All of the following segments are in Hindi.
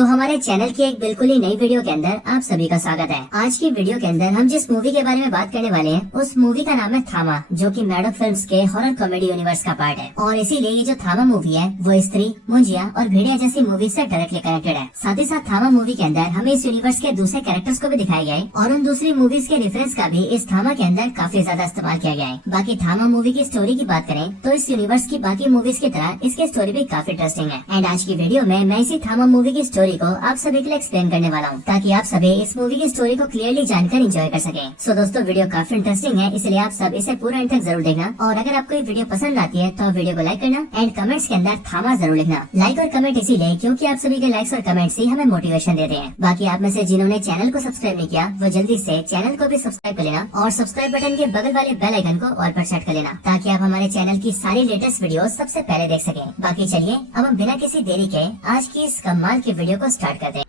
तो हमारे चैनल की एक बिल्कुल ही नई वीडियो के अंदर आप सभी का स्वागत है। आज की वीडियो के अंदर हम जिस मूवी के बारे में बात करने वाले हैं उस मूवी का नाम है थामा, जो कि मैडॉक फिल्म्स के हॉरर कॉमेडी यूनिवर्स का पार्ट है। और इसीलिए ये जो थामा मूवी है वो स्त्री, मुंजिया और भेड़िया जैसी मूवी से डायरेक्टली कनेक्टेड है। साथ ही साथ थामा मूवी के अंदर हमें इस यूनिवर्स के दूसरे कैरेक्टर्स को भी दिखाया गया है और उन दूसरी मूवीज के रेफरेंस का भी इस थामा के अंदर काफी ज्यादा इस्तेमाल किया गया है। बाकी थामा मूवी की स्टोरी की बात करें तो इस यूनिवर्स की बाकी मूवीज की तरह इसकी स्टोरी भी काफी इंटरेस्टिंग है। एंड आज की वीडियो में मैं इसी थामा मूवी की स्टोरी को आप सभी के लिए एक्सप्लेन करने वाला हूँ, ताकि आप सभी इस मूवी की स्टोरी को क्लियरली जानकर एंजॉय कर सकें। सो दोस्तों, वीडियो काफी इंटरेस्टिंग है, इसलिए आप सब इसे पूरा एंड तक जरूर देखना। और अगर आपको ये वीडियो पसंद आती है तो आप वीडियो को लाइक करना एंड कमेंट्स के अंदर थामा जरूर लिखना। लाइक और कमेंट इसीलिए क्योंकि आप सभी के लाइक्स और कमेंट्स ही हमें मोटिवेशन देते हैं। बाकी आप में से जिन्होंने चैनल को सब्सक्राइब नहीं किया वो जल्दी से चैनल को भी सब्सक्राइब कर लेना और सब्सक्राइब बटन के बगल वाले बेल आइकन को ऑल पर सेट कर लेना, ताकि आप हमारे चैनल की सारी लेटेस्ट वीडियो सबसे पहले देख सकें। बाकी चलिए अब हम बिना किसी देरी के आज की इस कमाल की वीडियो को स्टार्ट करते हैं।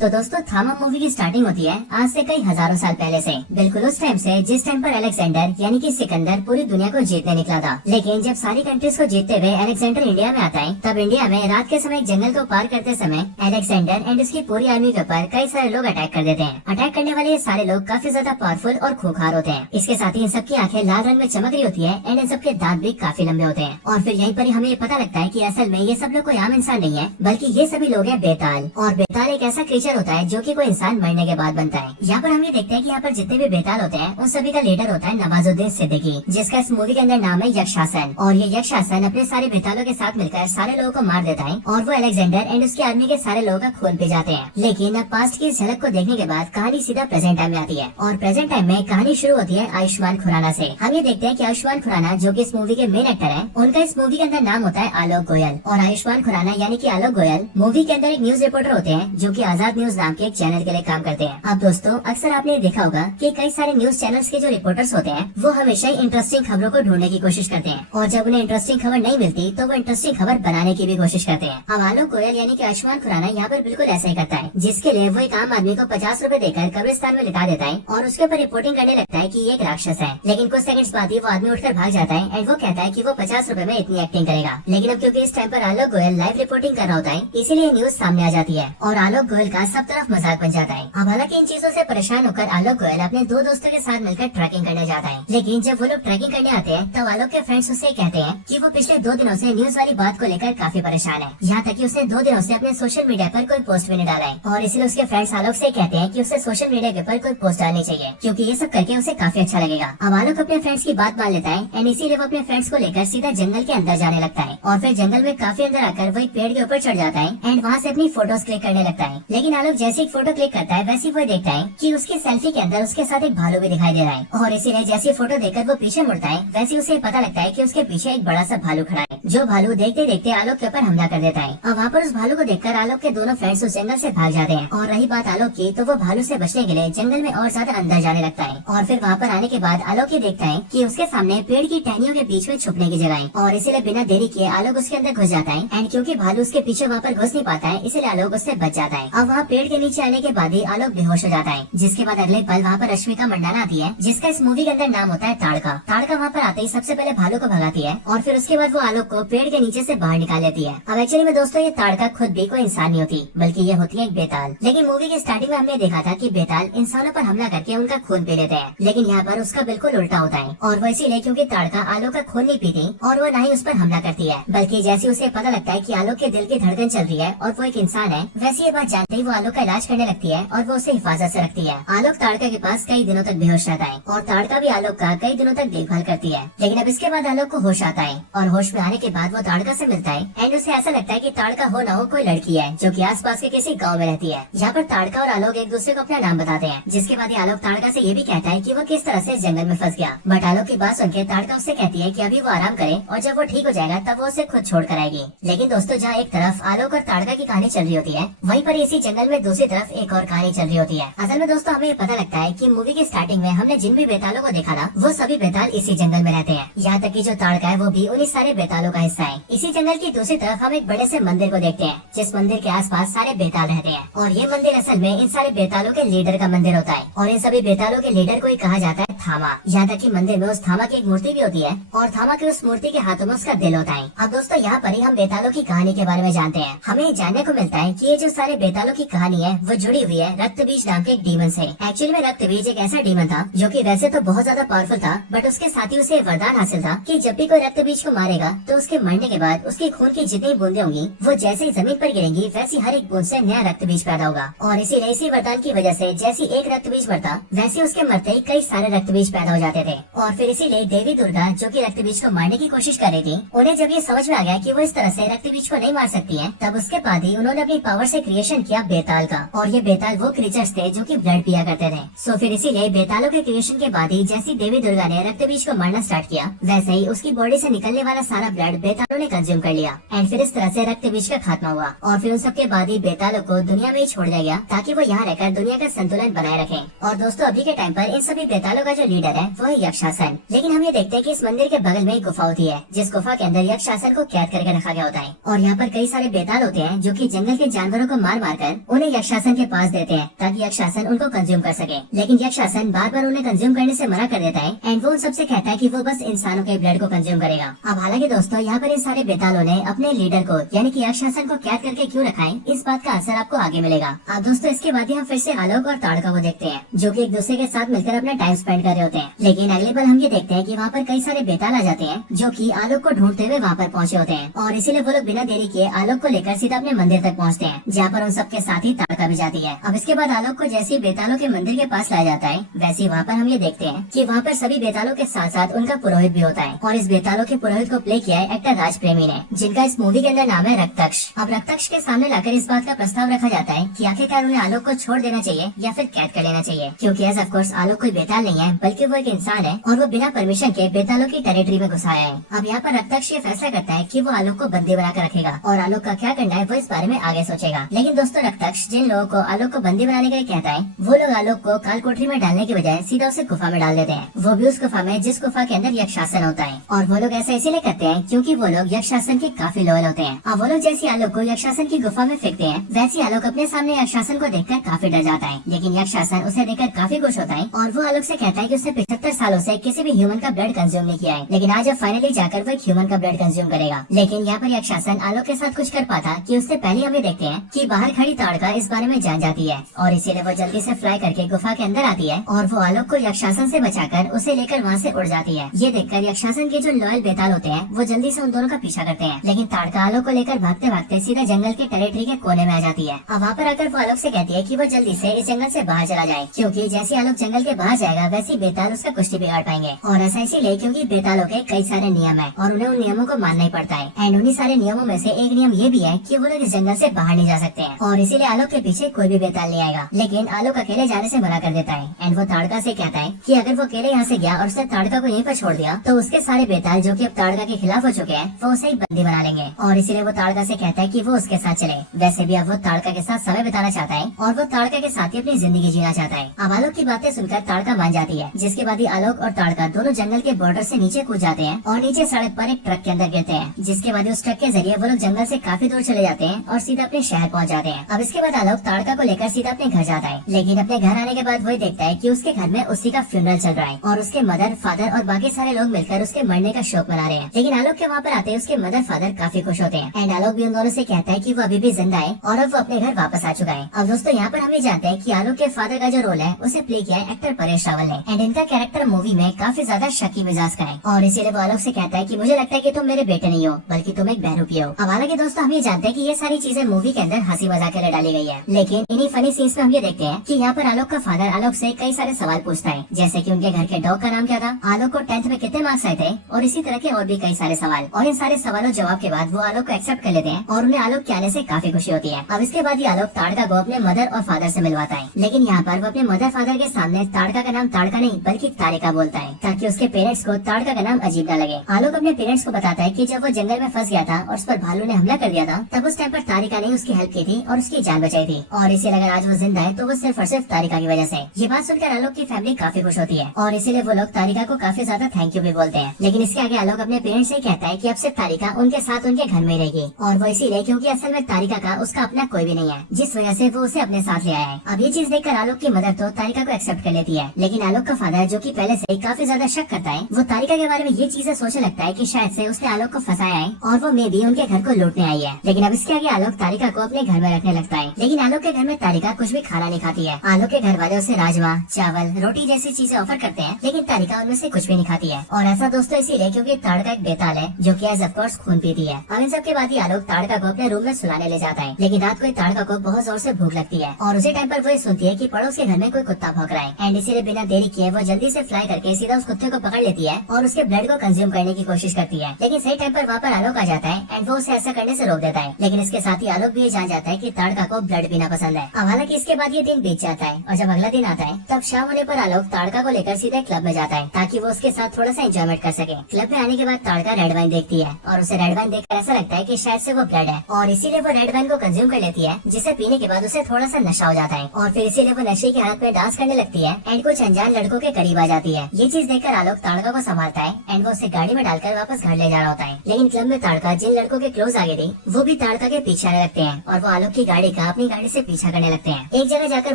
तो दोस्तों, थामा मूवी की स्टार्टिंग होती है आज से कई हजारों साल पहले से, बिल्कुल उस टाइम से जिस टाइम पर अलेक्जेंडर यानी कि सिकंदर पूरी दुनिया को जीतने निकला था। लेकिन जब सारी कंट्रीज को जीतते हुए अलेक्जेंडर इंडिया में आता है, तब इंडिया में रात के समय जंगल को पार करते समय अलेक्जेंडर एंड उसकी पूरी आर्मी के ऊपर कई सारे लोग अटैक कर देते हैं। अटैक करने वाले ये सारे लोग काफी ज्यादा पावरफुल और खूंखार होते हैं। इसके साथ ही इन सबकी आंखें लाल रंग में चमक रही होती है एंड इन सबके दांत भी काफी लंबे होते हैं। और फिर यहीं पर हमें ये पता लगता है कि असल में ये सब लोग कोई आम इंसान नहीं है, बल्कि ये सभी लोग हैं बेताल। और बेताल एक ऐसा क्रीचर होता है जो कि कोई इंसान मरने के बाद बनता है। यहाँ पर हम ये देखते हैं कि यहाँ पर जितने भी बेताल होते हैं उन सभी का लीडर होता है नवाजुद्दीन सिद्दीकी, जिसका इस मूवी के अंदर नाम है यक्षासन। और ये यक्षासन अपने सारे बेतालों के साथ मिलकर सारे लोगों को मार देता है और वो अलेक्जेंडर एंड उसकी आर्मी के सारे लोगों का खून पी जाते हैं। लेकिन अब पास्ट की झलक को देखने के बाद कहानी सीधा प्रेजेंट टाइम में आती है और प्रेजेंट टाइम में कहानी शुरू होती है आयुष्मान खुराना से। हम ये देखते हैं कि आयुष्मान खुराना जो कि इस मूवी के मेन एक्टर है, उनका इस मूवी के अंदर नाम होता है आलोक गोयल। और आयुष्मान खुराना यानी कि आलोक गोयल मूवी के अंदर एक न्यूज रिपोर्टर होते हैं जो कि आजाद न्यूज नाम के एक चैनल के लिए काम करते हैं। अब दोस्तों, अक्सर आपने देखा होगा कि कई सारे न्यूज चैनल्स के जो रिपोर्टर्स होते हैं वो हमेशा ही इंटरेस्टिंग खबरों को ढूंढने की कोशिश करते हैं, और जब उन्हें इंटरेस्टिंग खबर नहीं मिलती तो वो इंटरेस्टिंग खबर बनाने की भी कोशिश करते हैं। अब आलोक गोयल यानी कि आयुष्मान खुराना यहाँ पर बिल्कुल ऐसा ही करता है, जिसके लिए वो एक आम आदमी को 50 रुपए देकर कब्रिस्तान में लिटा देता है और उसके ऊपर रिपोर्टिंग करने लगता है कि ये एक राक्षस है। लेकिन कुछ सेकंड्स बाद ही वो आदमी उठकर भाग जाता है एंड वो कहता है कि वो 50 रुपए में इतनी एक्टिंग करेगा। लेकिन अब क्योंकि इस टाइम पर आलोक गोयल लाइव रिपोर्टिंग कर रहा होता है, इसीलिए न्यूज सामने आ जाती है और आलोक गोयल का सब तरफ मजाक बन जाता है। अब हालांकि इन चीजों से परेशान होकर आलोक गोयल अपने दो दोस्तों के साथ मिलकर ट्रैकिंग करने जाता है। लेकिन जब वो लोग ट्रैकिंग करने आते हैं तब आलोक के फ्रेंड्स उससे कहते हैं कि वो पिछले 2 दिनों से न्यूज वाली बात को लेकर काफी परेशान है। यहाँ तक कि उसने 2 दिनों से अपने सोशल मीडिया पर कोई पोस्ट भी नहीं डाला है, और इसलिए उसके फ्रेंड्स आलोक से कहते हैं कि उसे सोशल मीडिया के ऊपर कोई पोस्ट डालनी चाहिए, क्योंकि ये सब करके उसे काफी अच्छा लगेगा। अब आलोक अपने फ्रेंड्स की बात मान लेता है एंड इसीलिए वो अपने फ्रेंड्स को लेकर सीधा जंगल के अंदर जाने लगता है। और फिर जंगल में काफी अंदर आकर वो एक पेड़ के ऊपर चढ़ जाता है एंड वहाँ से अपनी फोटोज क्लिक करने लगता है। लेकिन आलोक जैसे एक फोटो क्लिक करता है वैसे वो देखता है कि उसकी सेल्फी के अंदर उसके साथ एक भालू भी दिखाई दे रहा है, और इसीलिए जैसी फोटो देखकर वो पीछे मुड़ता है वैसे उसे पता लगता है कि उसके पीछे एक बड़ा सा भालू खड़ा है, जो भालू देखते देखते आलोक के ऊपर हमला कर देता है। और वहाँ पर उस भालू को देखकर आलोक के दोनों फ्रेंड्स उस जंगल से भाग जाते हैं। और रही बात आलोक की, तो वो भालू से बचने के लिए जंगल में और ज्यादा अंदर जाने लगता है। और फिर वहाँ पर आने के बाद आलोक ये देखता है कि उसके सामने पेड़ की टहनियों के बीच में छुपने की जगह है, और इसीलिए बिना देरी किए आलोक उसके अंदर घुस जाता है। एंड क्योंकि भालू उसके पीछे वहाँ पर घुस नहीं पाता है, इसलिए आलोक उससे बच जाता है। अब वहाँ पेड़ के नीचे आने के बाद ही आलोक बेहोश हो जाता है, जिसके बाद अगले पल वहाँ पर रश्मिका मंडाना आती है, जिसका इस मूवी के अंदर नाम होता है ताड़का। ताड़का वहाँ पर आते ही सबसे पहले भालू को भगाती है और फिर उसके बाद वो आलोक को पेड़ के नीचे से बाहर निकाल लेती है। अब एक्चुअली में दोस्तों, ये ताड़का खुद भी कोई इंसान नहीं होती, बल्कि ये होती है एक बेताल। लेकिन मूवी की स्टार्टिंग में हमने देखा था कि बेताल इंसानों पर हमला करके उनका खून पी लेते हैं, लेकिन यहाँ पर उसका बिल्कुल उल्टा होता है। और वो इसीलिए क्योंकि ताड़का आलोक का खून नहीं पीती और वो न ही उस पर हमला करती है, बल्कि जैसे उसे पता लगता है कि आलोक के दिल की धड़कन चल रही है और वो एक इंसान है, वैसे ये बात जानते ही वो आलोक का इलाज करने लगती है और वो उसे हिफाजत से रखती है। आलोक ताड़का के पास कई दिनों तक बेहोश रहता है और ताड़का भी आलोक का कई दिनों तक देखभाल करती है। लेकिन अब इसके बाद आलोक को होश आता है और होश में आने के बाद वो ताड़का से मिलता है एंड उसे ऐसा लगता है कि ताड़का हो ना हो कोई लड़की है जो कि आसपास के किसी गांव में रहती है। यहाँ पर ताड़का और आलोक एक दूसरे को अपना नाम बताते हैं, जिसके बाद आलोक ताड़का से ये भी कहता है कि वो किस तरह से जंगल में फंस गया। बट आलोक की बात सुनकर ताड़का उससे कहती है कि अभी वो आराम करे और जब वो ठीक हो जाएगा तब वो उसे खुद छोड़ कर आएगी। लेकिन दोस्तों, जहाँ एक तरफ आलोक और ताड़का की कहानी चल रही होती है, वहीं पर इसी जंगल जंगल में दूसरी तरफ एक और कहानी चल रही होती है। असल में दोस्तों हमें पता लगता है कि मूवी की स्टार्टिंग में हमने जिन भी बेतालों को देखा था वो सभी बेताल इसी जंगल में रहते हैं। यहाँ तक कि जो ताड़का है वो भी उन्हीं सारे बेतालों का हिस्सा है। इसी जंगल की दूसरी तरफ हम एक बड़े से मंदिर को देखते हैं, जिस मंदिर के आसपास सारे बेताल रहते हैं। और ये मंदिर असल में इन सारे बेतालों के लीडर का मंदिर होता है और इन सभी बेतालों के लीडर को ही कहा जाता है थामा। यहाँ तक कि मंदिर में उस थामा की एक मूर्ति भी होती है और थामा की उस मूर्ति के हाथों में उसका दिल होता है। अब दोस्तों यहाँ पर ही हम बेतालों की कहानी के बारे में जानते हैं। हमें जानने को मिलता है कि ये जो सारे बेतालों की कहानी है वो जुड़ी हुई है रक्तबीज नाम के एक डीमन से। एक्चुअली में रक्तबीज एक ऐसा डीमन था जो कि वैसे तो बहुत ज्यादा पावरफुल था, बट उसके साथ ही उसे वरदान हासिल था कि जब भी कोई रक्तबीज को मारेगा तो उसके मरने के बाद उसके खून की जितनी बूंदे होंगी वो जैसे ही जमीन पर गिरेंगी वैसी हर एक बूंद से नया रक्तबीज पैदा होगा। और इसी वरदान की वजह से जैसी एक रक्तबीज मरता वैसे उसके मरते ही कई सारे रक्तबीज पैदा हो जाते थे। और फिर इसीलिए देवी दुर्गा जो कि रक्तबीज को मारने की कोशिश कर रही थी, उन्हें जब ये समझ में आ गया कि वो इस तरह से रक्तबीज को नहीं मार सकती है, तब उसके बाद ही उन्होंने अपनी पावर से क्रिएशन किया बेताल का। और ये बेताल वो क्रीचर्स थे जो कि ब्लड पिया करते थे। सो फिर इसीलिए बेतालों के क्रिएशन के बाद ही जैसी देवी दुर्गा ने रक्तबीज को मारना स्टार्ट किया, वैसे ही उसकी बॉडी से निकलने वाला सारा ब्लड बेतालों ने कंज्यूम कर लिया एंड फिर इस तरह से रक्तबीज का खात्मा हुआ। और फिर उन सबके बाद ही बेतालों को दुनिया में ही छोड़ दिया गया ताकि वो यहाँ रहकर दुनिया का संतुलन बनाए रखें। और दोस्तों अभी के टाइम पर इन सभी बेतालों का जो लीडर है वो है यक्षासन। लेकिन हम ये देखते हैं कि इस मंदिर के बगल में एक गुफा होती है, जिस गुफा के अंदर यक्षासन को कैद करके रखा गया होता है। और यहाँ पर कई सारे बेताल होते हैं जो कि जंगल के जानवरों को मार मार कर उन्हें यक्षासन के पास देते हैं ताकि यक्षासन उनको कंज्यूम कर सके। लेकिन यक्षासन बार बार उन्हें कंज्यूम करने से मना कर देता है एंड वो उन सबसे कहता है कि वो बस इंसानों के ब्लड को कंज्यूम करेगा। अब हालांकि दोस्तों यहाँ पर इन सारे बेतालों ने अपने लीडर को यानी कि यक्षासन को कैद करके क्यों रखा है, इस बात का आंसर आपको आगे मिलेगा। अब दोस्तों इसके बाद हम फिर से आलोक और ताड़का को देखते हैं जो कि एक दूसरे के साथ मिलकर अपना टाइम स्पेंड कर रहे होते हैं। लेकिन अगले पल हम ये देखते हैं कि वहाँ पर कई सारे बेताल आ जाते हैं जो कि आलोक को ढूंढते हुए वहाँ पर पहुँचे होते हैं। और इसीलिए वो लोग बिना देरी किए आलोक को लेकर सीधा अपने मंदिर तक पहुँचते हैं, जहाँ पर उन सबके साथ ही ताड़का भी जाती है। अब इसके बाद आलोक को जैसे ही बेतालों के मंदिर के पास लाया जाता है, वैसे वहाँ पर हम ये देखते हैं कि वहाँ पर सभी बेतालों के साथ साथ उनका पुरोहित भी होता है। और इस बेतालों के पुरोहित को प्ले किया है एक्टर राज प्रेमी ने, जिनका इस मूवी के अंदर नाम है रक्तक्ष। अब रक्तक्ष के सामने लाकर इस बात का प्रस्ताव रखा जाता है कि आखिरकार उन्हें आलोक को छोड़ देना चाहिए या फिर कैद कर लेना चाहिए, क्योंकि एज ऑफ कोर्स आलोक कोई बेताल नहीं है बल्कि वो एक इंसान है और वो बिना परमिशन के बेतालों की टेरिटरी में घुस आया है। अब यहाँ पर रक्तक्ष ये फैसला करता है कि वो आलोक को बंदी बनाकर रखेगा और आलोक का क्या करना है वो इस बारे में आगे सोचेगा। लेकिन दोस्तों रक्तक्ष जिन लोगों को आलोक को बंदी बनाने के लिए कहता है, वो लोग आलोक को काल कोठरी में डालने की बजाय सीधा उसे गुफा में डाल देते हैं, वो भी उस गुफा में जिस गुफा के अंदर यक्षासन होता है। और वो लोग ऐसा इसीलिए करते हैं क्योंकि वो लोग यक्षासन के काफी लॉयल होते हैं। अब वो लोग जैसे आलोक को यक्षासन की गुफा में फेंकते हैं, वैसे आलोक अपने सामने यक्षासन को देखकर काफी डर जाता है। लेकिन यक्षासन उसे देखकर काफी खुश होता है और वो आलोक से कहता है कि उसने 75 सालों से किसी भी ह्यूमन का ब्लड कंज्यूम नहीं किया है, लेकिन आज अब फाइनली जाकर वो एक ह्यूमन का ब्लड कंज्यूम करेगा। लेकिन यहाँ पर यक्षासन आलोक के साथ कुछ कर पाता कि उससे पहले हमें देखते हैं कि बाहर खड़ी ताड़का इस बारे में जान जाती है और इसीलिए वो जल्दी से फ्लाई करके गुफा के अंदर आती है और वो आलोक को यक्षासन से बचाकर उसे लेकर वहाँ से उड़ जाती है। ये देखकर यक्षासन के जो लॉयल बेताल होते हैं वो जल्दी से उन दोनों का पीछा करते हैं, लेकिन ताड़का आलोक को लेकर भागते भागते सीधा जंगल के टेरिटरी के कोने में आ जाती है। अब वहाँ पर आकर वो आलोक से कहती है कि वो जल्दी से इस जंगल से बाहर चला जाए, क्योंकि जैसे आलोक जंगल के बाहर जाएगा वैसे बेताल उसका कुश्ती बिगाड़ पाएंगे। और ऐसा इसीलिए क्योंकि बेतालों के कई सारे नियम है और उन्हें उन नियमों को मानना ही पड़ता है। एंड उन्हीं सारे नियमों में से एक नियम ये भी है कि वो लोग इस जंगल से बाहर नहीं जा सकते हैं और इसीलिए आलोक के पीछे कोई भी बेताल नहीं आएगा। लेकिन आलोक अकेले जाने से मना कर देता है एंड वो ताड़का से कहता है कि अगर वो अकेले यहाँ से गया और उसने ताड़का को यहीं पर छोड़ दिया तो उसके सारे बेताल जो कि अब ताड़का के खिलाफ हो चुके हैं वो उसे एक बंदी बना लेंगे। और इसीलिए वो ताड़का से कहता है कि वो उसके साथ चले। वैसे भी अब वो ताड़का के साथ समय बिताना चाहता है और वो ताड़का के साथ ही अपनी जिंदगी जीना चाहता है। अब आलोक की बातें सुनकर ताड़का मान जाती है, जिसके बाद ही आलोक और ताड़का दोनों जंगल के बॉर्डर से नीचे कूद जाते हैं और नीचे सड़क पर एक ट्रक के अंदर गिरते हैं, जिसके बाद उस ट्रक के जरिए वो लोग जंगल से काफी दूर चले जाते हैं और सीधा अपने शहर पहुंच जाते हैं। अब इसके बाद आलोक ताड़का को लेकर सीधा अपने घर जाता है, लेकिन अपने घर आने के बाद वही देखता है कि उसके घर में उसी का फ्यूनरल चल रहा है और उसके मदर फादर और बाकी सारे लोग मिलकर उसके मरने का शोक मना रहे हैं। लेकिन आलोक के वहाँ पर आते हैं उसके मदर फादर काफी खुश होते हैं एंड आलोक भी उन दोनों से कहता है कि वो अभी भी जिंदा है और अब वो अपने घर वापस आ चुका है। अब दोस्तों यहाँ पर हम ये जानते हैं कि आलोक के फादर का जो रोल है उसे प्ले किया है एक्टर परेश रावल ने एंड इनका कैरेक्टर मूवी में काफी ज्यादा शकी मिजाज का है और इसीलिए वो आलोक से कहता है कि मुझे लगता है कि तुम मेरे बेटे नहीं हो बल्कि तुम एक बहरूपी हो। अब हालांकि दोस्तों हम ये जानते हैं कि ये सारी चीजें मूवी के अंदर हंसी मजाक के लिए डाली गई है, लेकिन इन्हीं फनी सीन्स में हम ये देखते हैं कि यहाँ पर आलोक का फादर आलोक से कई सारे सवाल पूछता है, जैसे कि उनके घर के डॉग का नाम क्या था, आलोक को 10th में कितने मार्क्स आए थे और इसी तरह के और भी कई सारे सवाल। और इन सारे सवालों जवाब के बाद वो आलोक को एक्सेप्ट कर लेते हैं और उन्हें आलोक के आने से काफी खुशी होती है। अब इसके बाद ही आलोक ताड़का को अपने मदर और फादर से मिलवाता है, लेकिन यहाँ पर वो अपने मदर फादर के सामने ताड़का का नाम ताड़का नहीं बल्कि तारिका बोलता है ताकि उसके पेरेंट्स को ताड़का का नाम अजीब न लगे। आलोक अपने पेरेंट्स को बताता है कि जब वो जंगल में फंस गया था और उस पर भालू ने हमला कर दिया था, तब उस टाइम पर तारिका ने उसकी हेल्प की थी और उसकी जान जान बचाई थी और इसीलिए अगर आज वो जिंदा है तो वो सिर्फ और सिर्फ तारिका की वजह से। ये बात सुनकर आलोक की फैमिली काफी खुश होती है और इसीलिए वो लोग तारिका को काफी ज्यादा थैंक यू भी बोलते हैं। लेकिन इसके आगे आलोक अपने पेरेंट्स से कहता है कि अब सिर्फ तारिका उनके साथ उनके घर में रहेगी और वो इसीलिए क्योंकि असल में तारिका का उसका अपना कोई भी नहीं है, जिस वजह से वो उसे अपने साथ ले आया है। अब ये चीज देखकर आलोक की मदर तो तारिका को एक्सेप्ट कर लेती है, लेकिन आलोक का फादर जो कि पहले से काफी ज्यादा शक करता है, वो तारिका के बारे में ये चीजें सोचने लगता है कि शायद से उसने आलोक को फंसाया है और वो मे भी उनके घर को लूटने आई है। लेकिन अब इसके आगे आलोक तारिका को अपने घर में रखने लगता है, लेकिन आलोक के घर में तारिका कुछ भी खाना नहीं खाती है। आलोक के घर वाले उसे राजमा, चावल, रोटी जैसी चीजें ऑफर करते हैं, लेकिन तारिका उनमें से कुछ भी नहीं खाती है। और ऐसा दोस्तों इसीलिए क्योंकि ताड़का एक बेताल है जो कि एज ऑफ कोर्स खून पीती है। अब इन सब के बाद ही आलोक ताड़का को अपने रूम में सुलाने ले जाता है, लेकिन रात को ताड़का को बहुत जोर से भूख लगती है और उसी टाइम पर वो सुनती है कि पड़ोस के घर में कोई कुत्ता भौंक रहा है एंड इसीलिए बिना देरी किए वो जल्दी से फ्लाई करके सीधा उस कुत्ते को पकड़ लेती है और उसके ब्लड को कंज्यूम करने की कोशिश करती है। लेकिन सही टाइम पर वहाँ पर आलोक आ जाता है एंड वो उसे ऐसा करने से रोक देता है। लेकिन इसके साथ ही आलोक भी ये जान जाता है कि ताड़का को ब्लड पीना पसंद है। अब हालांकि इसके बाद ये दिन बीत जाता है और जब अगला दिन आता है तब शाम होने पर आलोक ताड़का को लेकर सीधे क्लब में जाता है ताकि वो उसके साथ थोड़ा सा एंजॉयमेंट कर सके। क्लब में आने के बाद ताड़का रेड वाइन देखती है और उसे रेड वाइन देखकर ऐसा लगता है कि शायद से वो ब्लड है और इसीलिए वो रेड वाइन को कंज्यूम कर लेती है, जिसे पीने के बाद उसे थोड़ा सा नशा हो जाता है और फिर इसीलिए वो नशे की हालत में डांस करने लगती है एंड कुछ अनजान लड़कों के करीब आ जाती है। ये चीज देखकर आलोक ताड़का को संभालता है एंड वो उसे गाड़ी में डालकर वापस घर ले जा रहा होता है। लेकिन क्लब में ताड़का जिन लड़कों के क्लोज आगे थी वो भी ताड़का के पीछे आने लगते हैं और वो आलोक की गाड़ी का अपनी गाड़ी से पीछा करने लगते हैं। एक जगह जाकर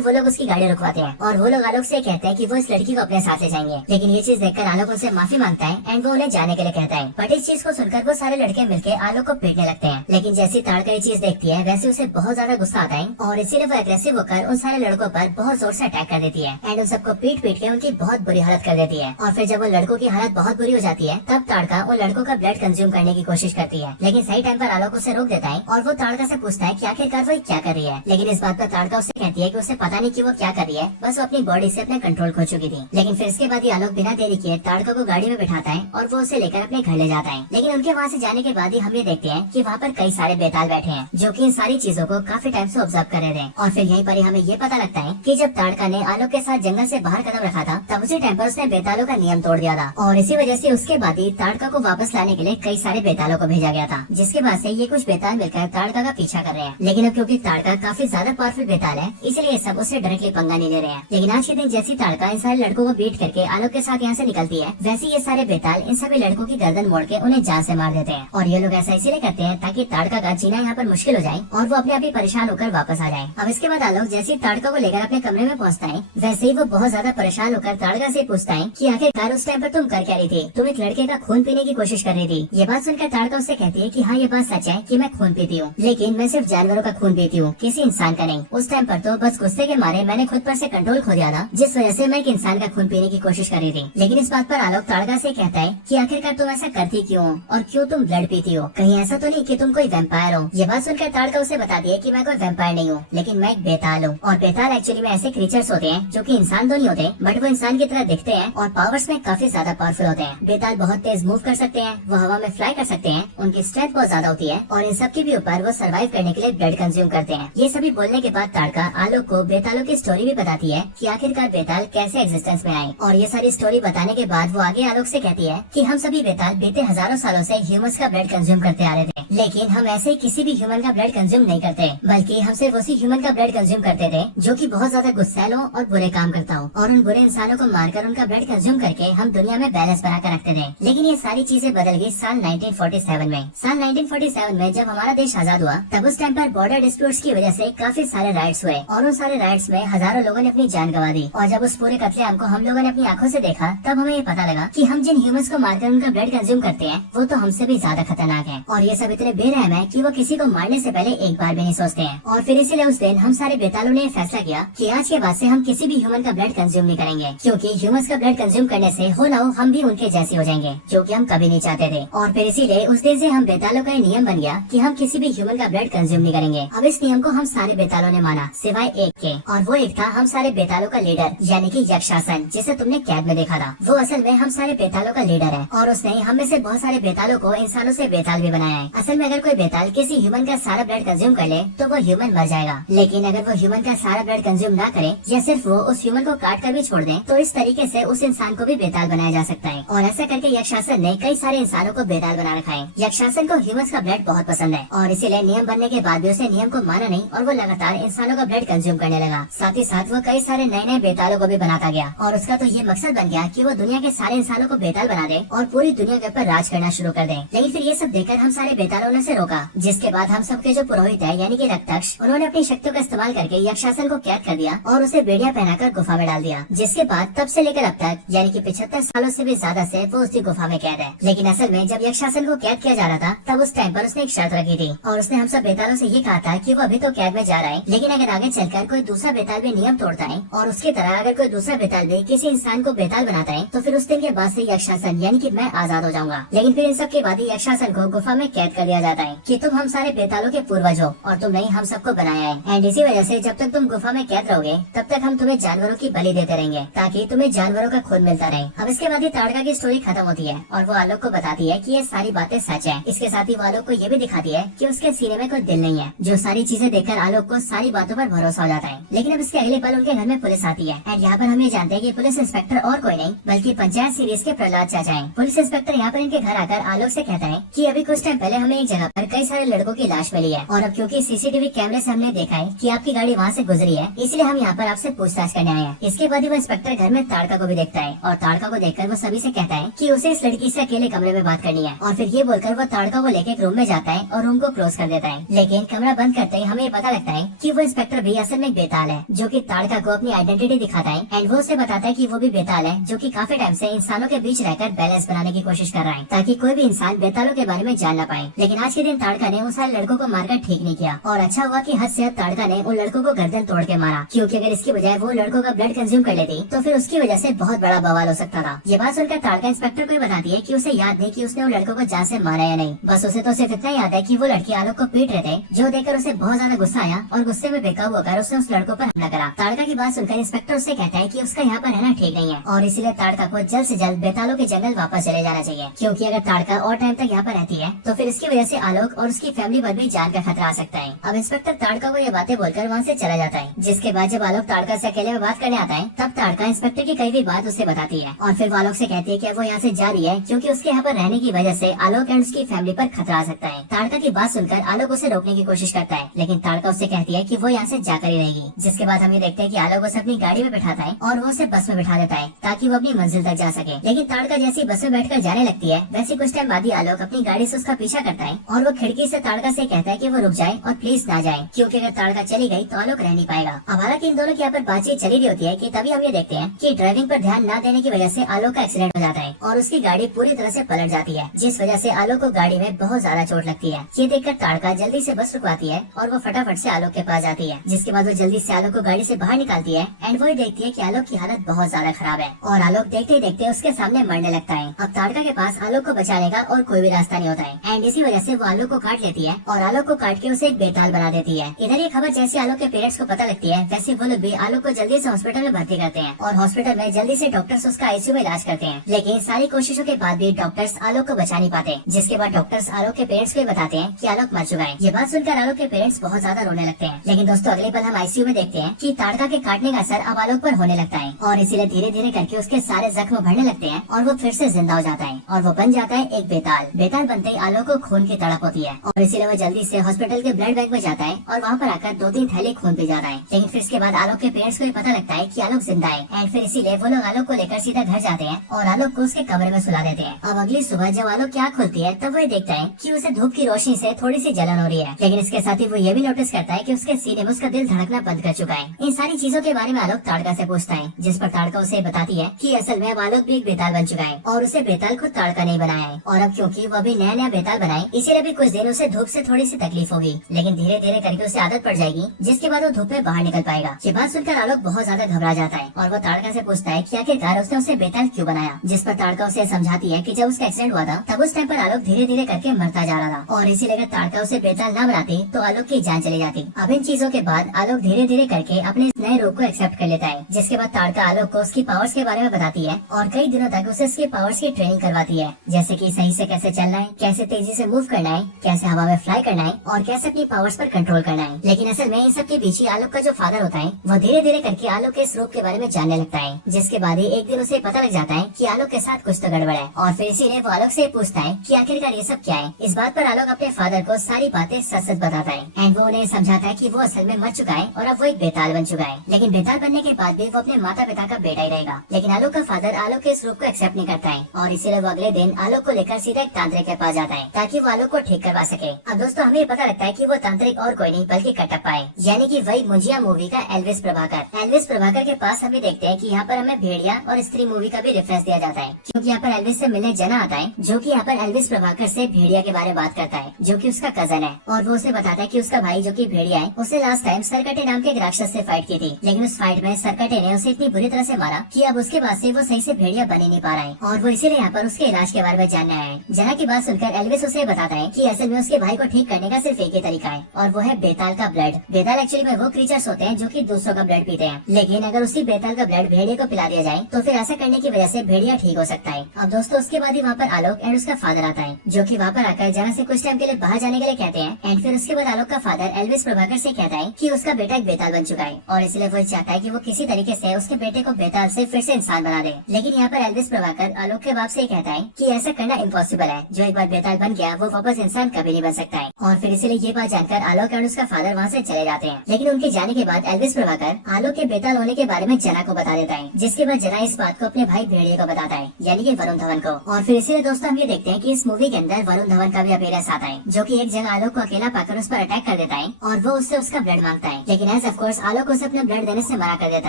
वो लोग उसकी गाड़ी रुकवाते हैं और वो लोग आलोक से कहते हैं कि वो इस लड़की को अपने साथ ले जाएंगे। लेकिन ये चीज देखकर आलोक उनसे माफी मांगता है एंड वो उन्हें जाने के लिए कहता है। बट इस चीज को सुनकर वो सारे लड़के मिलकर आलोक को पीटने लगते हैं। लेकिन जैसी ताड़का ये चीज देखती है वैसे उसे बहुत ज्यादा गुस्सा आता है और इसीलिए वो एग्रेसिव होकर उन सारे लड़कों पर बहुत जोर से अटैक कर देती है एंड उन सबको पीट पीट के उनकी बहुत बुरी हालत कर देती है। और फिर जब उन लड़कों की हालत बहुत बुरी हो जाती है तब ताड़का उन लड़कों का ब्लड कंज्यूम करने की कोशिश करती है। लेकिन सही टाइम पर आलोक उसे रोक देता है और वो ताड़का से पूछता है कि आखिरकार वो क्या कर रही है। लेकिन इस बात पर ताड़का उससे कहती है कि उसे पता नहीं कि वो क्या कर रही है, बस वो अपनी बॉडी से अपना कंट्रोल खो चुकी थी। लेकिन फिर इसके बाद ही आलोक बिना देरी किए ताड़का को गाड़ी में बिठाता है और वो उसे लेकर अपने घर ले जाता है। लेकिन उनके वहाँ से जाने के बाद ही हम ये देखते हैं कि वहाँ पर कई सारे बेताल बैठे हैं जो कि इन सारी चीजों को काफी टाइम से ऑब्जर्व कर रहे थे। और फिर यहीं पर ही हमें ये पता लगता है कि जब ताड़का ने आलोक के साथ जंगल से बाहर कदम रखा था तब उसी टाइम पर उसने बेतालों का नियम तोड़ दिया था और इसी वजह से उसके बाद ही ताड़का को वापस लाने के लिए कई सारे बेतालों को भेजा गया था, जिसके बाद से ये कुछ बेताल मिलकर ताड़का का पीछा कर रहे हैं। लेकिन अब क्योंकि ताड़का काफी ज्यादा पावरफुल बेताल है इसलिए सब उससे डायरेक्टली पंगा नहीं ले रहे हैं। लेकिन आज के दिन जैसी ताड़का इन सारे लड़कों को बीट करके आलोक के साथ यहाँ से निकलती है वैसे ये सारे बेताल इन सभी लड़कों की गर्दन मोड़ के उन्हें जान से मार देते हैं। और ये लोग ऐसा इसीलिए करते हैं ताकि ताड़का का जीना यहाँ पर मुश्किल हो जाए और वो अपने आप ही परेशान होकर वापस आ जाए। अब इसके बाद आलोक जैसे ताड़का को लेकर अपने कमरे में पहुँचता है वैसे ही वो बहुत ज्यादा परेशान होकर ताड़का से पूछता है कि आखिरकार उस टाइम पर तुम कर क्या रही थी, तुम एक लड़के का खून पीने की कोशिश कर रही थी। ये बात सुनकर ताड़का उससे कहती है कि हाँ ये बात सच है कि मैं खून पीती हूँ, लेकिन मैं सिर्फ जानवरों का खून पीती हूँ, किसी इंसान का नहीं। उस टाइम पर तो बस गुस्से के मारे मैंने खुद पर से कंट्रोल खो दिया था, जिस वजह से मैं एक इंसान का खून पीने की कोशिश कर रही थी। लेकिन इस बात पर आलोक ताड़का से कहता है कि आखिरकार तुम ऐसा करती क्यों और क्यों तुम ब्लड पीती हो, कहीं ऐसा तो नहीं कि तुम कोई वैम्पायर हो। ये बात सुनकर ताड़का उसे बता दिया कि मैं कोई वैम्पायर नहीं हूँ, लेकिन मैं एक बेताल हूँ। और बेताल एक्चुअली में ऐसे क्रीचर्स होते हैं जो कि इंसान तो नहीं होते बट वो इंसान की तरह दिखते हैं और पावर्स में काफी ज्यादा पावरफुल होते हैं। बेताल बहुत तेज मूव कर सकते हैं, वो हवा में फ्लाई कर सकते हैं, उनकी स्ट्रेंथ बहुत ज्यादा होती है और इन सब के भी ऊपर वो सर्वाइव करने के लिए ब्लड कंज्यूम करते हैं। ये सभी बोलने के बाद ताड़का आलोक को बेतालों की स्टोरी भी बताती है कि आखिरकार बेताल कैसे एग्जिस्टेंस में आए। और ये सारी स्टोरी बताने के बाद वो आगे आलोक से कहती है कि हम सभी बेताल बीते हजारों सालों से ह्यूमंस का ब्लड कंज्यूम करते आ रहे थे, लेकिन हम ऐसे किसी भी ह्यूमन का ब्लड कंज्यूम नहीं करते, बल्कि हम सिर्फ उसी ह्यूमन का ब्लड कंज्यूम करते थे जो कि बहुत ज्यादा गुस्सैल हो और बुरे काम करता हो, और उन बुरे इंसानों को मारकर उनका ब्लड कंज्यूम करके हम दुनिया में बैलेंस बनाकर रखते थे। लेकिन ये सारी चीजें बदल गई साल 1947 में। साल 1947 में जब हमारा देश आजाद हुआ तब उस टाइम पर बॉर्डर डिस्प्यूट्स की वजह से काफी सारे राइट्स हुए और उन सारे राइट्स में हजारों लोगों ने अपनी जान गंवा दी। और जब उस पूरे कत्लेआम को हम लोगों ने अपनी आंखों से देखा तब हमें ये पता लगा कि हम जिन ह्यूमंस को मारकर उनका ब्लड कंज्यूम करते हैं वो तो हमसे भी ज्यादा खतरनाक है और ये सब इतने बेरहम है कि वो किसी को मारने से पहले एक बार भी नहीं सोचते हैं। और फिर इसीलिए उस दिन हम सारे बेतालों ने फैसला किया कि आज के बाद से हम किसी भी ह्यूमन का ब्लड कंज्यूम नहीं करेंगे, क्योंकि ह्यूमंस का ब्लड कंज्यूम करने से हो ना हो हम भी उनके जैसे हो जाएंगे, जो कि हम कभी नहीं चाहते थे। और फिर इसीलिए उस दिन से हम बेतालों का नियम बन गया कि हम किसी भी ह्यूमन का ब्लड कंज्यूम नहीं करेंगे। अब इस नियम को हम सारे बेतालों ने माना सिवाय एक के, और वो एक था हम सारे बेतालों का लीडर यानी कि यक्षासन, जिसे तुमने कैद में देखा था। वो असल में हम सारे बेतालों का लीडर है और उसने हम में से बहुत सारे बेतालों को इंसानों से बेताल भी बनाया है। असल में अगर कोई बेताल किसी ह्यूमन का सारा ब्लड कंज्यूम कर ले तो वो ह्यूमन मर जाएगा, लेकिन अगर वो ह्यूमन का सारा ब्लड कंज्यूम ना करे या सिर्फ वो उस ह्यूमन को काट कर भी छोड़ दे तो इस तरीके से उस इंसान को भी बेताल बनाया जा सकता है। और ऐसा करके यक्षासन ने कई सारे इंसानों को बेताल बना रखा है। यक्षासन को ह्यूमंस का ब्लड बहुत पसंद है और इसीलिए नियम बनने के बाद भी उसे नियम को मान माना नहीं और वो लगातार इंसानों का ब्लड कंज्यूम करने लगा। साथ ही साथ वो कई सारे नए नए बेतालों को भी बनाता गया और उसका तो ये मकसद बन गया कि वो दुनिया के सारे इंसानों को बेताल बना दे और पूरी दुनिया के ऊपर राज करना शुरू कर दे। लेकिन फिर ये सब देखकर हम सारे बेतालों ने उसे रोका, जिसके बाद हम सबके जो पुरोहित है यानी कि रक्तक्ष, उन्होंने अपनी शक्तियों का इस्तेमाल करके यक्षासन को कैद कर दिया और उसे बेड़िया पहनाकर गुफा में डाल दिया। जिसके बाद तब से लेकर अब तक यानी कि 75 सालों से भी ज्यादा से वो उसी गुफा में कैद है। लेकिन असल में जब यक्षासन को कैद किया जा रहा था तब उस टाइम पर उसने एक शर्त रखी थी और उसने हम सब बेतालों से ये कहा था कि वो अभी तो कैद में जा रहा है, लेकिन अगर आगे चलकर कोई दूसरा बेताल भी नियम तोड़ता है और उसकी तरह अगर कोई दूसरा बेताल भी किसी इंसान को बेताल बनाता है तो फिर उस दिन के बाद से यक्षासन यानी कि मैं आजाद हो जाऊंगा। लेकिन फिर इन सब के बाद ही यक्षासन को गुफा में कैद कर दिया जाता है कि तुम हम सारे बेतालों के पूर्वज हो और तुमने हम सबको बनाया है, एंड इसी वजह से जब तक तुम गुफा में कैद रहोगे तब तक हम तुम्हें जानवरों की बलि देते रहेंगे ताकि तुम्हें जानवरों का खून मिलता रहे। अब इसके बाद ही ताड़का की स्टोरी खत्म होती है और वो आलोक को बताती है कि ये सारी बातें सच है। इसके साथ ही वो आलोक को ये भी दिखाती है कि उसके सीने में कोई दिल नहीं है। जो सारी चीजें देखकर आलोक को सारी बातों पर भरोसा हो जाता है। लेकिन अब इसके अगले पल उनके घर में पुलिस आती है एंड यहाँ पर हम ये जानते हैं कि पुलिस इंस्पेक्टर और कोई नहीं बल्कि पंचायत सीरीज के प्रहलाद चाचा है। पुलिस इंस्पेक्टर यहाँ पर इनके घर आकर आलोक से कहता है कि अभी कुछ टाइम पहले हमें एक जगह पर कई सारे लड़कों की लाश मिली है और अब क्योंकि सीसीटीवी कैमरे से हमने देखा है कि आपकी गाड़ी वहाँ से गुजरी है, इसलिए हम यहाँ पर आपसे पूछताछ करने आए हैं। इसके बाद ही वो इंस्पेक्टर घर में ताड़का को भी देखता है और ताड़का को देखकर वो सभी से कहता है कि उसे इस लड़की से अकेले कमरे में बात करनी है और फिर ये बोलकर वो ताड़का को लेकर एक रूम में जाता है और रूम को क्लोज कर देता है। लेकिन कमरा बंद करते ही हमें पता लगता है कि वो इंस्पेक्टर भी असल में बेताल है जो कि ताड़का को अपनी आइडेंटिटी दिखाता है एंड वो उसे बताता है कि वो भी बेताल है जो कि काफी टाइम से इंसानों के बीच रहकर बैलेंस बनाने की कोशिश कर रहा है ताकि कोई भी इंसान बेतालों के बारे में जान न पाए। लेकिन आज के दिन ताड़का ने उन सारे लड़कों को मारकर ठीक नहीं किया और अच्छा हुआ कि हद से हद ताड़का ने उन लड़कों को गर्दन तोड़ के मारा, क्योंकि अगर इसकी बजाय वो लड़कों का ब्लड कंज्यूम कर लेती तो फिर उसकी वजह से बहुत बड़ा बवाल हो सकता था। ये बात सुनकर ताड़का इंस्पेक्टर को बताती है कि उसे याद नहीं कि उसने उन लड़कों को जान से मारा या नहीं, बस उसे तो सिर्फ इतना याद है कि वो लड़की आलोक को पीट रहे थे, जो देखकर उसे बहुत ज्यादा गुस्सा आया और गुस्से में बेकाबू होकर उसने उस लड़कों पर हमला करा। ताड़का की बात सुनकर इंस्पेक्टर उससे कहता है कि उसका यहाँ पर रहना ठीक नहीं है और इसीलिए ताड़का को जल्द से जल्द बेतालों के जंगल वापस चले जाना चाहिए, क्योंकि अगर ताड़का और टाइम तक यहाँ पर रहती है तो फिर इसकी वजह से आलोक और उसकी फैमिली पर भी जान का खतरा आ सकता है। अब इंस्पेक्टर ताड़का को ये बातें बोलकर वहाँ से चला जाता है। जिसके बाद जब आलोक ताड़का से अकेले में बात करने आता है तब ताड़का इंस्पेक्टर की कई भी बात उसे बताती है और फिर वो आलोक से कहती है कि वो यहाँ से जा रही है क्योंकि उसके यहाँ पर रहने की वजह से आलोक एंड उसकी फैमिली पर खतरा आ सकता है। ताड़का की बात सुनकर आलोक उसे रोकने की कोशिश करता है, लेकिन ताड़का उससे कहती है कि वो यहाँ से जाकर ही रहेगी। जिसके बाद हम ये देखते हैं कि आलोक उसे अपनी गाड़ी में बिठाता है और वो उसे बस में बिठा देता है ताकि वो अपनी मंजिल तक जा सके। लेकिन ताड़का जैसी बस में बैठकर जाने लगती है वैसे कुछ टाइम बाद ही आलोक अपनी गाड़ी से उसका पीछा करता है और वो खिड़की से ताड़का से कहता है कि वो रुक जाए और प्लीज ना जाए, क्योंकि अगर ताड़का चली गई तो आलोक रह नहीं पाएगा। अब हालांकि इन दोनों की यहाँ पर बातचीत चली रही होती है कि तभी हम ये देखते हैं कि ड्राइविंग पर ध्यान न देने की वजह से आलोक का एक्सीडेंट हो जाता है और उसकी गाड़ी पूरी तरह से पलट जाती है, जिस वजह से आलोक को गाड़ी में बहुत ज्यादा चोट लगती है। ये देखकर ताड़का जल्दी से बस रुकवाती है और वो फटाफट से आलोक के पास जाती है। जिसके बाद वो जल्दी से आलोक को गाड़ी से बाहर निकालती है एंड वो देखती है कि आलोक की हालत बहुत ज्यादा खराब है और आलोक देखते ही देखते उसके सामने मरने लगता है। अब ताड़का के पास आलोक को बचाने का और कोई भी रास्ता नहीं होता है एंड इसी वजह से वो आलोक को काट लेती है और आलोक को काट के उसे एक बेताल बना देती है। इधर ये खबर जैसे आलोक के पेरेंट्स को पता लगती है वैसे वो लोग भी आलोक को जल्दी से हॉस्पिटल में भर्ती करते हैं और हॉस्पिटल में जल्दी से डॉक्टर्स उसका आईसीयू में इलाज करते हैं। लेकिन सारी कोशिशों के बाद भी डॉक्टर्स आलोक को बचा नहीं पाते, जिसके बाद डॉक्टर्स आलोक के पेरेंट्स को बताते हैं कि आलोक मर चुका है। ये बात सुनकर आलोक के पेरेंट्स बहुत ज्यादा रोने लगते हैं। लेकिन दोस्तों अगले पल हम आईसीयू में देखते हैं कि ताड़का के काटने का असर अब आलोक पर होने लगता है और इसीलिए धीरे धीरे करके उसके सारे जख्म भरने लगते हैं और वो फिर से जिंदा हो जाता है और वो बन जाता है एक बेताल। बेताल बनते ही आलोक को खून की तड़प होती है और इसीलिए वो जल्दी से हॉस्पिटल के ब्लड बैंक में जाता है और वहाँ पर आकर 2-3 थैली खून पी जाता है। लेकिन फिर इसके बाद आलोक के पेरेंट्स को भी पता लगता है कि आलोक जिंदा है एंड फिर इसीलिए वो लोग आलोक को लेकर सीधा घर जाते हैं और आलोक को उसके कमरे में सुला देते हैं। अब अगली सुबह जब आलोक की आँख खुलती है तब वो देखता है कि उसे धूप की रोशनी से थोड़ी सी जलन हो रही है, लेकिन इसके साथ ही वो ये भी नोटिस करता है कि उसके सीने में उसका दिल धड़कना बंद कर चुका है। इन सारी चीजों के बारे में आलोक ताड़का से पूछता है, जिस पर ताड़का उसे बताती है कि असल में अब आलोक भी एक बेताल बन चुका है और उसे बेताल खुद ताड़का नहीं बनाया है और अब क्योंकि वो अभी नया नया बेताल बनाए इसीलिए भी कुछ दिन उसे धूप से थोड़ी सी तकलीफ होगी, लेकिन धीरे धीरे करके उसे आदत पड़ जाएगी, जिसके बाद वो धूप में बाहर निकल पाएगा। ये बात सुनकर आलोक बहुत ज्यादा घबरा जाता है और वो ताड़का से पूछता है कि आखिरकार उसने उसे बेताल क्यों बनाया, जिस पर ताड़का उसे समझाती है कि जब उसका एक्सीडेंट हुआ था तब उस टाइम पर आलोक धीरे धीरे करके मरता जा रहा था और इसीलिए अगर ताड़का उसे बेताल न बनाती तो आलोक की जान चली जाती। अब इन चीजों के बाद आलोक धीरे धीरे करके अपने इस नए रूप को एक्सेप्ट कर लेता है, जिसके बाद ताड़का आलोक को उसकी पावर्स के बारे में बताती है और कई दिनों तक उसे उसकी पावर्स की ट्रेनिंग करवाती है, जैसे कि सही से कैसे चलना है, कैसे तेजी से मूव करना है, कैसे हवा में फ्लाई करना है और कैसे अपनी पावर्स पर कंट्रोल करना है। लेकिन असल में इन सब के पीछे आलोक का जो फादर होता है वो धीरे धीरे करके आलोक के इस रूप के बारे में जानने लगता है, जिसके बाद ही एक दिन उसे पता लग जाता है कि आलोक के साथ कुछ तो गड़बड़ है और फिर इसीलिए वो आलोक से पूछता है कि आखिरकार ये सब क्या है। इस बात पर आलोक अपने फादर को सारी बातें सच सच बताता है एंड वो उन्हें समझाता है कि वो असल में मर चुका है और अब वो एक बेताल बन चुका है, लेकिन बेताल बनने के बाद भी वो अपने माता पिता का बेटा ही रहेगा। लेकिन आलोक का फादर आलोक के इस रूप को एक्सेप्ट नहीं करता है और इसीलिए वो अगले दिन आलोक को लेकर सीधा एक तांत्रिक के पास जाता है ताकि वो आलोक को ठीक करवा सके। अब दोस्तों हमें पता लगता है कि वो तांत्रिक और कोई नहीं बल्कि कटप्पा है, यानी कि वही मुंजिया मूवी का एल्विस प्रभाकर। एल्विस प्रभाकर के पास हमें देखते हैं कि यहाँ पर हमें भेड़िया और स्त्री मूवी का भी रेफरेंस दिया जाता है, क्योंकि यहाँ पर एल्विस से मिलने जना आता है जो कि यहाँ पर एल्विस प्रभाकर से भेड़िया के बारे में बात करता है जो कि उसका कजन है, और वो उसे बताता है कि उसका भाई जो कि भेड़िया है उसे लास्ट टाइम सरकटे नाम के एक राक्षस से फाइट की थी, लेकिन उस फाइट में सरकटे ने उसे इतनी बुरी तरह से मारा कि अब उसके बाद से वो सही से भेड़िया बन ही नहीं पा रहा है, और वो इसीलिए यहाँ पर उसके इलाज के बारे में जानने आया है। जना की बात सुनकर एल्विस उसे बताता है कि असल में उसके भाई को ठीक करने का सिर्फ एक ही तरीका है और वो है बेताल का ब्लड। बेताल एक्चुअली में वो क्रीचर्स होते हैं जो कि दूसरों का ब्लड पीते हैं, लेकिन अगर उसी बेताल का ब्लड भेड़िया को पिला दिया जाए तो फिर ऐसा करने की वजह से भेड़िया ठीक हो सकता है। अब दोस्तों उसके बाद ही वहाँ पर आलोक एंड उसका फादर आता है जो कि वहाँ पर आकर जना से कुछ टाइम के लिए बाहर जाने के लिए कहते हैं, एंड फिर उसके बाद आलोक का फादर एल्विस प्रभाकर से कहता है कि उसका बेटा एक बेताल बन चुका है और इसलिए वो चाहता है कि वो किसी तरीके से उसके बेटे को बेताल से फिर से इंसान बना दे। लेकिन यहाँ पर एल्विस प्रभाकर आलोक के बाप से कहता है कि ऐसा करना इम्पॉसिबल है, जो एक बार बेताल बन गया वो वापस इंसान कभी नहीं बन सकता है, और फिर इसलिए ये बात जानकर आलोक और उसका फादर वहाँ से चले जाते हैं। लेकिन उनके जाने के बाद एल्विस प्रभाकर आलोक के बेताल होने के बारे में जना को बता देता है, जिसके बाद जना इस बात को अपने भाई भेड़िया को बताता है, यानी कि वरुण धवन को। और फिर इसीलिए दोस्तों हम ये देखते हैं कि इस मूवी के अंदर वरुण धवन का भी अपीयरेंस आता है, जो कि एक जगह आलोक को अकेला पाकर उस पर अटैक कर देता है और वो उससे उसका ब्लड मांगता है, लेकिन एज ऑफ कोर्स आलोक उसे अपना ब्लड देने से मना कर देता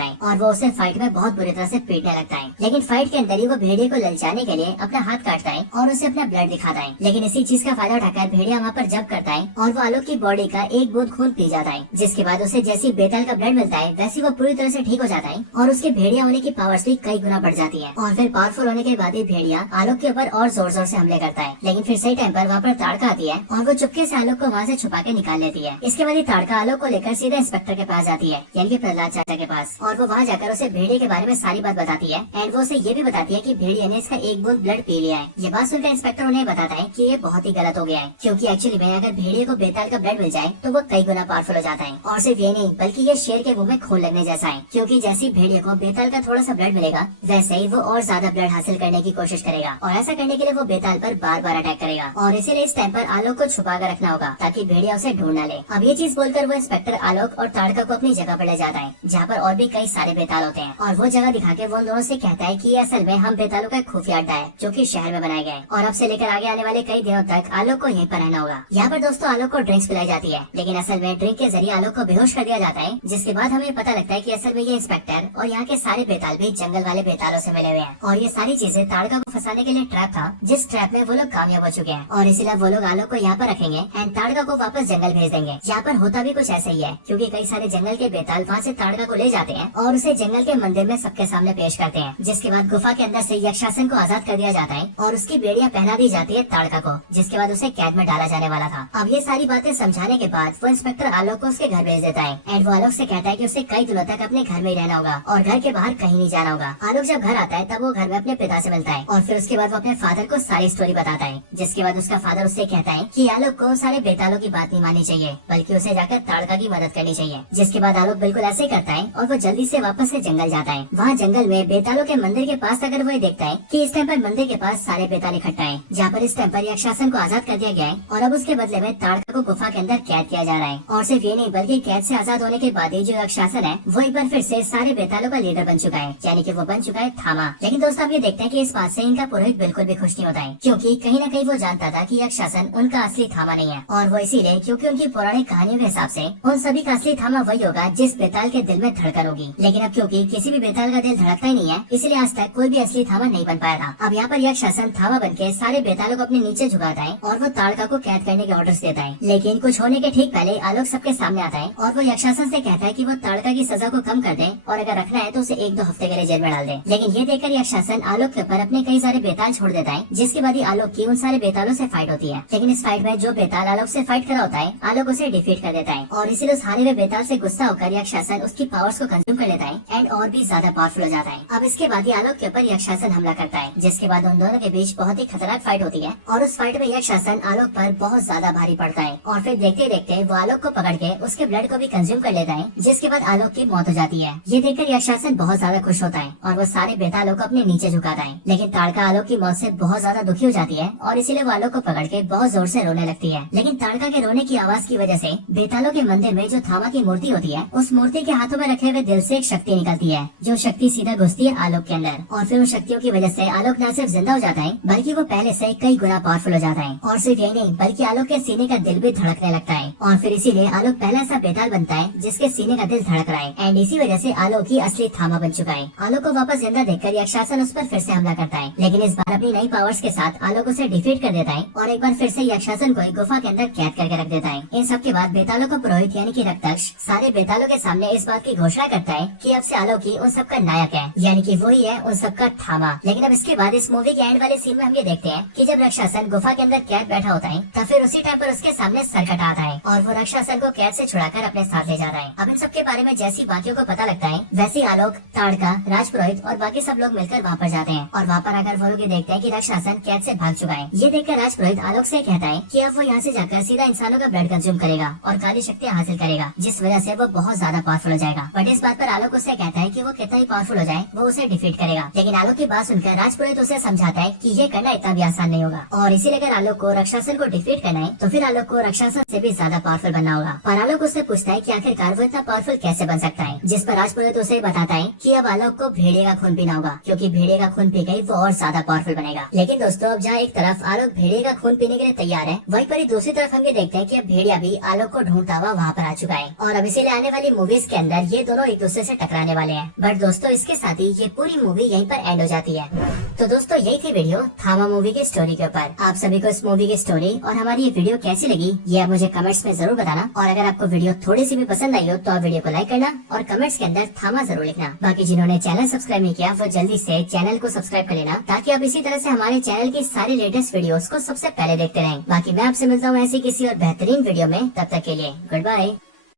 है और वो उसे फाइट में बहुत बुरी तरह से पीटने लगता है। लेकिन फाइट के अंदर ही वो भेड़िया को ललचाने के लिए अपना हाथ काटता है और उसे अपना ब्लड दिखाता है, लेकिन इसी चीज का फायदा उठाकर भेड़िया वहाँ पर जंप करता है और वो आलोक की बॉडी का एक बूंद खून पी जाता है, जिसके बाद उसे जैसी बेताल का ब्लड मिलता है वैसे वो पूरी तरह से ठीक हो जाता है और उसके भेड़िया होने की पावर्स भी कई गुना बढ़ जाती है। और फिर पावरफुल होने के बाद ही भेड़िया आलोक के ऊपर और जोर जोर से हमले करता है, लेकिन फिर सही टाइम पर वहाँ पर ताड़का आती है और वो चुपके से आलोक को वहाँ से छुपा के निकाल लेती है। इसके बाद ताड़का आलोक को लेकर सीधा इंस्पेक्टर के पास जाती है, यानी कि प्रहलाद चाचा के पास, और वो वहाँ जाकर उसे भेड़िया के बारे में सारी बात बताती है एंड वो उसे ये भी बताती है कि भेड़िया ने इसका एक बूंद ब्लड पी लिया है। ये बात सुनकर इंस्पेक्टर उन्हें बताता है कि ये बहुत ही गलत हो गया है, क्योंकि एक्चुअली में अगर भेड़िया को बेताल का ब्लड मिल जाए तो वो कई गुना पावरफुल हो जाता है, और सिर्फ ये नहीं बल्कि ये शेर के मुंह में खून लगने जैसा है, क्योंकि जैसे भेड़िया को बेताल का थोड़ा सा ब्लड मिलेगा वैसे ही वो और ज्यादा ब्लड हासिल करने की कोशिश करेगा, और ऐसा करने के लिए वो बेताल पर बार बार अटैक करेगा, और इसीलिए इस टाइम पर आलोक को छुपा कर रखना होगा ताकि भेड़िया उसे ढूंढ न ले। अब ये चीज बोलकर वो इंस्पेक्टर आलोक और ताड़का को अपनी जगह पर ले जाता है जहाँ पर और भी कई सारे बेताल होते हैं, और वो जगह दिखा के वो उन दोनों से कहता है कि असल में हम बेतालों का एक खुफिया अड्डा है जो कि शहर में बनाया गया है, और अब से लेकर आगे आने वाले कई दिनों तक आलोक को यहीं पर रहना होगा। यहाँ पर दोस्तों आलोक को ड्रिंक्स पिलाई जाती है, लेकिन असल में ड्रिंक के जरिए आलोक को बेहोश कर दिया जाता है, जिसके बाद हमें पता लगता है कि असल में ये इंस्पेक्टर और यहाँ के सारे बेताल भी जंगल वाले बेतालों से मिले हुए हैं, और ये सारी चीजें ताड़का को फंसाने के लिए ट्रैप था, जिस ट्रैप में वो लोग कामयाब हो चुके हैं, और इसीलिए वो लोग आलोक को यहाँ पर रखेंगे एंड ताड़का को वापस जंगल भेज देंगे। यहाँ पर होता भी कुछ ऐसा ही है, क्योंकि कई सारे जंगल के बेताल वहाँ से ताड़का को ले जाते हैं और उसे जंगल के मंदिर में सबके सामने पेश करते हैं, जिसके बाद गुफा के अंदर से यक्षासन को आजाद कर दिया जाता है और उसकी बेड़ियां पहना दी जाती है ताड़का को, जिसके बाद उसे कैद में डाला जाने वाला था। अब ये सारी बातें समझाने के बाद वो इंस्पेक्टर आलोक को उसके घर भेज देता है एंड वो आलोक से कहता है कि उसे कई दिनों तक अपने घर में ही रहना होगा और घर के बाहर कहीं नहीं जाना होगा। आलोक जब घर आता है तब वो घर में अपने पिता से मिलता है और फिर उसके बाद वो अपने फादर को सारी स्टोरी बताता है, जिसके बाद उसका फादर उससे कहता है कि आलोक को सारे बेतालों की बात नहीं माननी चाहिए बल्कि उसे जाकर ताड़का की मदद करनी चाहिए। जिसके बाद आलोक बिल्कुल ऐसे ही करता है और वो जल्दी से वापस से जंगल जाता है। वहाँ जंगल में बेतालों के मंदिर के पास अगर वो देखता है कि इस टाइम पर मंदिर के पास सारे बेताल इकट्ठा है, जहाँ पर इस टाइम पर यक्षासन को आजाद कर दिया गया है और अब उसके बदले में ताड़का को गुफा के अंदर कैद किया जा रहा है। और सिर्फ ये नहीं बल्कि कैद से आजाद होने के बाद ही जो यक्षासन है वो एक बार फिर से सारे बेतालों का लीडर बन चुका है, यानी कि वो बन चुका है थामा। लेकिन दोस्तों आप ये देखते हैं कि इस बात से इनका पुरोहित बिल्कुल भी खुश नहीं होता है, क्योंकि कहीं न कहीं वो जानता था कि यक्षासन उनका असली थामा नहीं है, और वो इसीलिए क्योंकि उनकी पौराणिक कहानियों के हिसाब से उन सभी का असली थामा वही होगा जिस बेताल के दिल में धड़कन होगी। लेकिन अब क्योंकि किसी भी बेताल का दिल धड़कता ही नहीं है, इसलिए आज तक कोई भी असली थामा नहीं बन पाया था। अब यहाँ पर यक्षासन थामा बनके सारे बेतालों को अपने नीचे झुकाता है और वो ताड़का को कैद करने के ऑर्डर्स देता है। लेकिन कुछ होने के ठीक पहले आलोक सबके सामने आता है और वो यक्षासन से कहता है कि वो ताड़का की सजा को कम कर दे और अगर रखना है तो उसे 1-2 हफ्ते के लिए जेल में डाल दे। लेकिन ये देखकर यक्षासन आलोक के ऊपर अपने कई सारे बेताल छोड़ देता है, जिसके बाद ही आलोक की उन सारे बेतालों से फाइट होती है। लेकिन इस फाइट में जो बेताल आलोक से फाइट कर रहा होता है आलोक उसे डिफीट कर देता है, और इसीलिए उस हारे हुए बेताल से गुस्सा होकर यक्षासन उसकी पावर्स को कंज्यूम कर लेता है एंड और भी ज्यादा पावरफुल हो जाता है। अब इसके बाद ही आलोक के ऊपर यक्षासन हमला करता है, जिसके बाद उन दोनों के बीच बहुत ही खतरनाक फाइट होती है और उस फाइट में यक्षासन आलोक पर बहुत ज्यादा भारी पड़ता है और फिर देखते देखते वो आलोक को पकड़ के उसके ब्लड को भी कंज्यूम कर लेता है, जिसके बाद आलोक की मौत हो जाती है। ये देखकर यक्षासन बहुत ज्यादा खुश होता है और वो सारे बेतालों को अपने नीचे झुकाता है। लेकिन ताड़का आलोक की मौत से बहुत ज्यादा दुखी हो जाती है और इसीलिए वो आलोक को पकड़ के बहुत जोर से रोने लगती है। लेकिन ताड़का के रोने की आवाज की वजह से बेतालों के मंदिर में जो थामा की मूर्ति होती है, उस मूर्ति के हाथों में रखे हुए दिल से एक शक्ति निकलती है, जो शक्ति सीधा घुसती है आलोक के अंदर। और फिर उन शक्तियों की वजह से आलोक न सिर्फ जिंदा हो जाता है, बल्कि वो पहले से कई गुना पावरफुल हो जाता है। और सिर्फ यही नहीं, बल्कि आलोक के सीने का दिल भी धड़कने लगता है। और फिर इसीलिए आलोक पहला ऐसा बेताल बनता है जिसके सीने का दिल धड़क रहा है। एंड इसी वजह से आलोक ही असली थामा बन चुका है। आलोक को वापस जिंदा देखकर यक्षासन उस पर फिर से हमला करता है, लेकिन इस बार अपनी नई पावर्स के साथ आलोक उसे डिफीट कर देता है और एक बार फिर से यक्षासन को एक गुफा के अंदर कैद करके रख देता है। इन सब के बाद बेतालों का पुरोहित यानी कि रक्तक्ष सारे बेतालों के सामने इस बात की घोषणा करता है कि अब से आलोक ही उन सबका नायक है, यानी कि वही है उन सबका थामा। लेकिन अब इसके बाद इस मूवी के एंड वाले सीन में हम ये देखते हैं कि जब रक्षासन गुफा के अंदर कैद बैठा होता है, तब फिर उसी टाइम पर उसके सामने सरकट आता है और वो रक्षासन को कैद से छुड़ाकर अपने साथ ले जाता है। अब इन सब के बारे में जैसी बाकियों को पता लगता है, वैसे आलोक, ताड़का, राजपुरोहित और बाकी सब लोग मिलकर वहाँ पर जाते हैं और वहाँ पर आकर वो लोग ये देखते हैं कि रक्षासन कैद से भाग चुका है। ये देखकर राजपुरोहित आलोक से कहता है कि अब वो यहाँ से जाकर सीधा इंसानों का ब्लड कंज्यूम करेगा और काली शक्तियाँ हासिल करेगा, जिस वजह से वो बहुत ज्यादा पावरफुल हो जाएगा। बट इस बात पर आलोक उससे कहता है कि वो कितना ही पावरफुल हो जाए, वो उसे डिफीट करेगा। लेकिन आलोक की बात सुनकर राजपुरोहित उसे समझाता है कि ये करना इतना भी आसान नहीं होगा और इसीलिए अगर आलोक को रक्षासन को डिफीट करना है, तो फिर आलोक को रक्षासन से भी ज्यादा पावरफुल बनना होगा। पर आलोक उससे पूछता है कि आखिरकार वो इतना पावरफुल कैसे बन सकता है, जिस पर राजपुरोहित उसे बताता है कि अब आलोक को भेड़िए का खून पीना होगा, क्योंकि भेड़िए का खून पी गई वो और ज्यादा पावरफुल बनेगा। लेकिन दोस्तों, अब जहाँ एक तरफ आलोक भेड़िए का खून पीने के लिए तैयार है, वहीं पर ही दूसरी तरफ हम ये देखते हैं कि अब भेड़िया भी आलोक को ढूंढता हुआ वहाँ पर आ चुका है और अब इसीलिए आने वाली मूवीज के अंदर ये दोनों एक दूसरे से टकराने वाले हैं। बट दोस्तों, इसके साथ ही ये पूरी मूवी यहीं पर एंड हो जाती है। तो दोस्तों, यही थी वीडियो थामा मूवी की स्टोरी के ऊपर। आप सभी को इस मूवी की स्टोरी और हमारी ये वीडियो कैसी लगी, ये आप मुझे कमेंट्स में जरूर बताना। और अगर आपको वीडियो थोड़ी सी भी पसंद आई हो तो आप वीडियो को लाइक करना और कमेंट्स के अंदर थामा जरूर लिखना। बाकी जिन्होंने चैनल सब्सक्राइब नहीं किया वो जल्दी से चैनल को सब्सक्राइब कर लेना, ताकि आप इसी तरह से हमारे चैनल की सारी लेटेस्ट वीडियोस को सबसे पहले देखते रहें। बाकी मैं आपसे मिलता हूँ ऐसी किसी और बेहतरीन वीडियो में, तब तक के लिए गुड बाय।